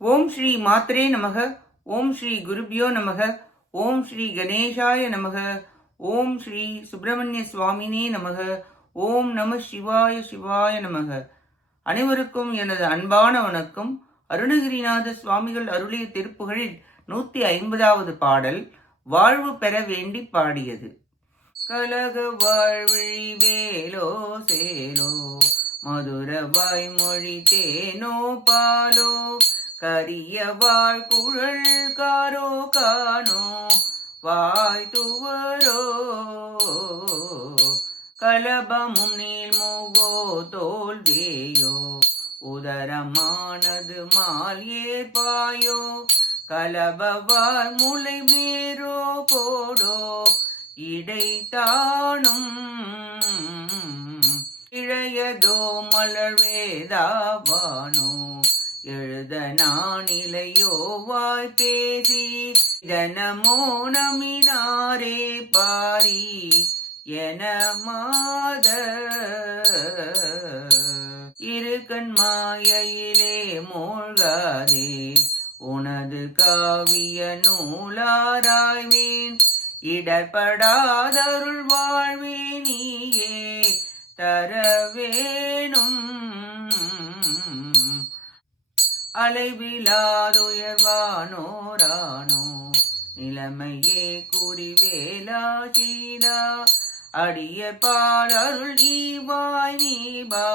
ஓம் ஸ்ரீ மாத்ரே நமக. ஓம் ஸ்ரீ குருபியோ நமக. ஓம் ஸ்ரீ கணேசாய நமக. ஓம் ஸ்ரீ சுப்பிரமணிய சுவாமினே நமக. ஓம் நம சிவாய சிவாய நமக. அனைவருக்கும் எனது அன்பான வணக்கம். அருணகிரிநாத சுவாமிகள் அருளிய திருப்புகழில் 150வது பாடல் வாழ்வு பெற வேண்டி பாடியது. கலக வாழ்விழி வேலோ சேலோ மதுர வாய்மொழி தேனோ பாலோ கரிய வாழ்குழல் காரோ காணோ வாய் துவரோ கலபமும் நீள்முகோ தோல்வேயோ உதரமானது மால் ஏற்பாயோ கலபவார் முளை மேரோ கோடோ இடைத்தானும் இழையதோ மலர்வேதாவானோ எழுத நானிலையோ வாய் பேசி ஜனமோ நமினாரே பாரி என மாத இருக்கண் மாயையிலே மூழ்காதே உனது காவிய நூலாராய்வேன் இடர்படாதருள் வாழ்வே நீயே தரவேணும் அலைவிலாதுயர்வானோரானோ நிலைமையே குறிவேலா சீலா அடிய பாலருள் ஈவாய் நீபா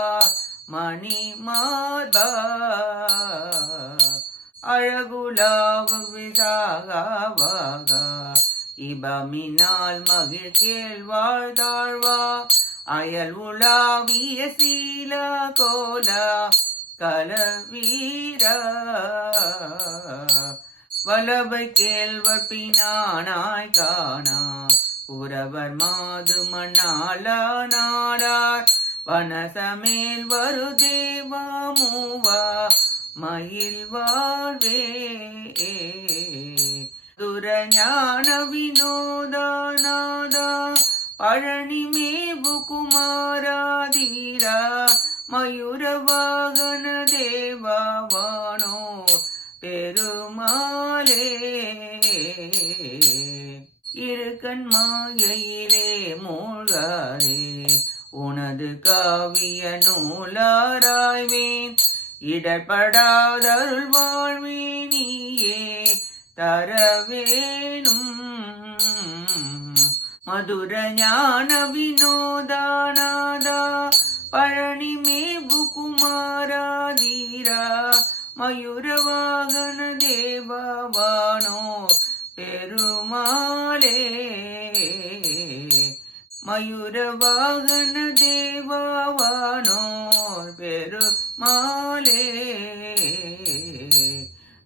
மணி மார்பா அழகுலாவு விசாகாவாகா இபமினால் மகிழ் கேள்வாழ் தாழ்வா அயல் உலாவிய சீலா கோலா கலவீரா வலபை கேள்வர் பினானாய் காணா உறவர் மாது மண்ணாலா நாடார் வனசமேல் வரு தேவா மூவா மயில் வாழ்வே துரஞான வினோதாநாதா பழனி மேவு குமாராதீரா மயூர வாகன தேவாவானோ பெருமாளே இருக்கண் மாயையிலே மூழ்காதே உனது காவிய நூலாராய்வேன் இடர்படாதருள் வாழ்வே நீயே தரவேணும் மதுர ஞான வினோதாநாதா பழனி மேவு குமாராதீரா மயூர வாகன தேவாவானோ பெருமாளே மயூர வாகன தேவாவானோ பெருமாளே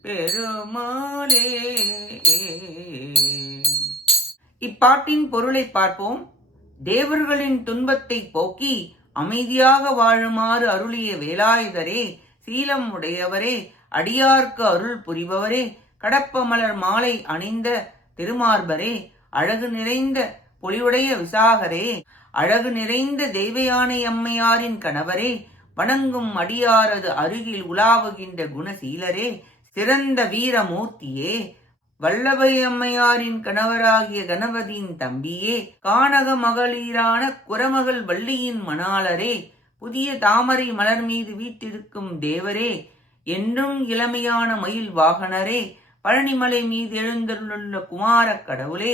பெருமாளே. இப்பாட்டின் பொருளை பார்ப்போம். தேவர்களின் துன்பத்தை போக்கி அமைதியாக வாழுமாறு அருளிய வேலாயுதரே, சீலம் உடையவரே, அடியார்க்கு அருள் புரிபவரே, கடப்ப மலர் மாலை அணிந்த திருமார்பரே, அழகு நிறைந்த பொலிவுடைய விசாகரே, அழகு நிறைந்த தெய்வயானை அம்மையாரின் கணவரே, வணங்கும் அடியாரது அருகில் உலாவுகின்ற குணசீலரே, சிறந்த வீரமூர்த்தியே, வல்லபை அம்மையாரின் கணவராகிய கணபதியின் தம்பியே, கானக மகளிரான குரமகள் வள்ளியின் மணாளரே, புதிய தாமரை மலர் மீது வீட்டிருக்கும் தேவரே, என்றும் இளமையான மயில் வாகனரே, பழனிமலை மீது எழுந்தருளுள்ள குமாரக் கடவுளே,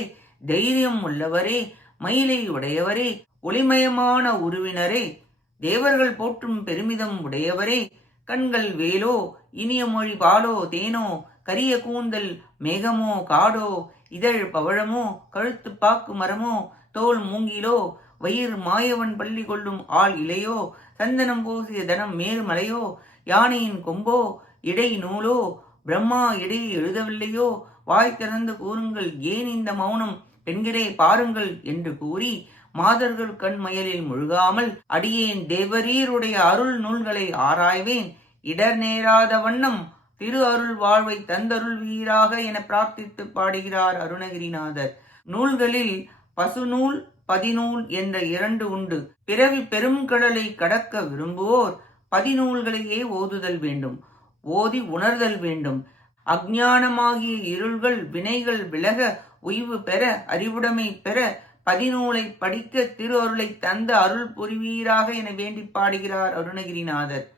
தைரியம் உள்ளவரே, மயிலை உடையவரே, ஒளிமயமான உருவினரே, தேவர்கள் போற்றும் பெருமிதம் உடையவரே, கண்கள் வேலோ, இனிய மொழி பாலோ தேனோ, கரிய கூந்தல் மேகமோ காடோ, இதழ் பவழமோ, கழுத்து பாக்கு மரமோ, தோல் மூங்கிலோ, வயிறு மாயவன் பள்ளி கொள்ளும் ஆள் இலையோ, சந்தனம் பூசிய தனம் மேருமலையோ, யானையின் கொம்போ, இடை நூலோ, பிரம்மா இடையை எழுதவில்லையோ, வாய் திறந்து கூறுங்கள் ஏன் இந்த மௌனம், பெண்களே பாருங்கள் என்று கூறி மாதர்கள் கண் மயலில் முழுகாமல் அடியேன் தேவரீருடைய அருள் நூல்களை ஆராய்வேன், இடர் நேராத வண்ணம் திரு அருள் வாழ்வை தந்தருள் வீராக என பிரார்த்தித்து பாடுகிறார் அருணகிரிநாதர். நூல்களில் பசுநூல் பதிநூல் என்ற 2 உண்டு. பிறவி பெரும் கடலை கடக்க விரும்புவோர் பதிநூல்களையே ஓதுதல் வேண்டும். ஓதி உணர்தல் வேண்டும். அஞ்ஞானமாகிய இருள்கள் வினைகள் விலக உய்வு பெற அறிவுடைமை பெற பதிநூலை படிக்க திரு அருளை தந்த அருள் புரிவீராக என வேண்டி பாடுகிறார் அருணகிரிநாதர்.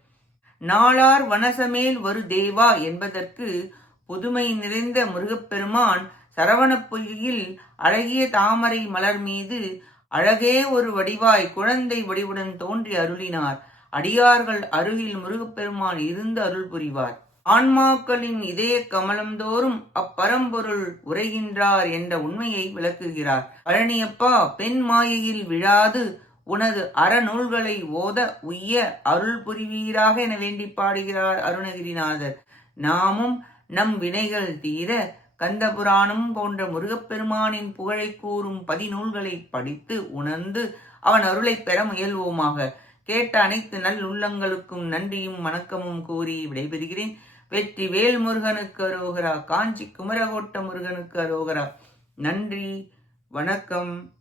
நாளார் வனசமேல் வரு தேவா என்பதற்கு புதுமை நிறைந்த முருகப்பெருமான் சரவணப் பொய்கையில் அழகிய தாமரை மலர் மீது அழகே ஒரு வடிவாய் குழந்தை வடிவுடன் தோன்றி அருளினார். அடியார்கள் அருகில் முருகப்பெருமான் இருந்து அருள் புரிவார். ஆன்மாக்களின் இதய கமலந்தோறும் அப்பரம்பொருள் உரைகின்றார் என்ற உண்மையை விளக்குகிறார். பழனியப்பா, பெண் மாயையில் விழாது உனது அறநூல்களை ஓத உய்ய அருள் புரிவீராக என வேண்டி பாடுகிறார் அருணகிரிநாதர். நாமும் நம் வினைகள் தீர கந்தபுராணம் போன்ற முருகப்பெருமானின் புகழை கூறும் பதிநூல்களை படித்து உணர்ந்து அவன் அருளை பெற முயல்வோமாக. கேட்ட அனைத்து நல் உள்ளங்களுக்கும் நன்றியும் வணக்கமும் கூறி விடைபெறுகிறேன். வெற்றி வேல் முருகனுக்கு அரோகரா. காஞ்சி குமரகோட்ட முருகனுக்கு அரோகரா. நன்றி, வணக்கம்.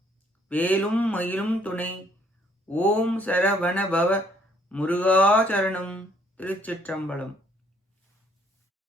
வேலும் மயிலும் துணை. ஓம் சரவண பவ முருகா சரணம். திருச்சிற்றம்பலம்.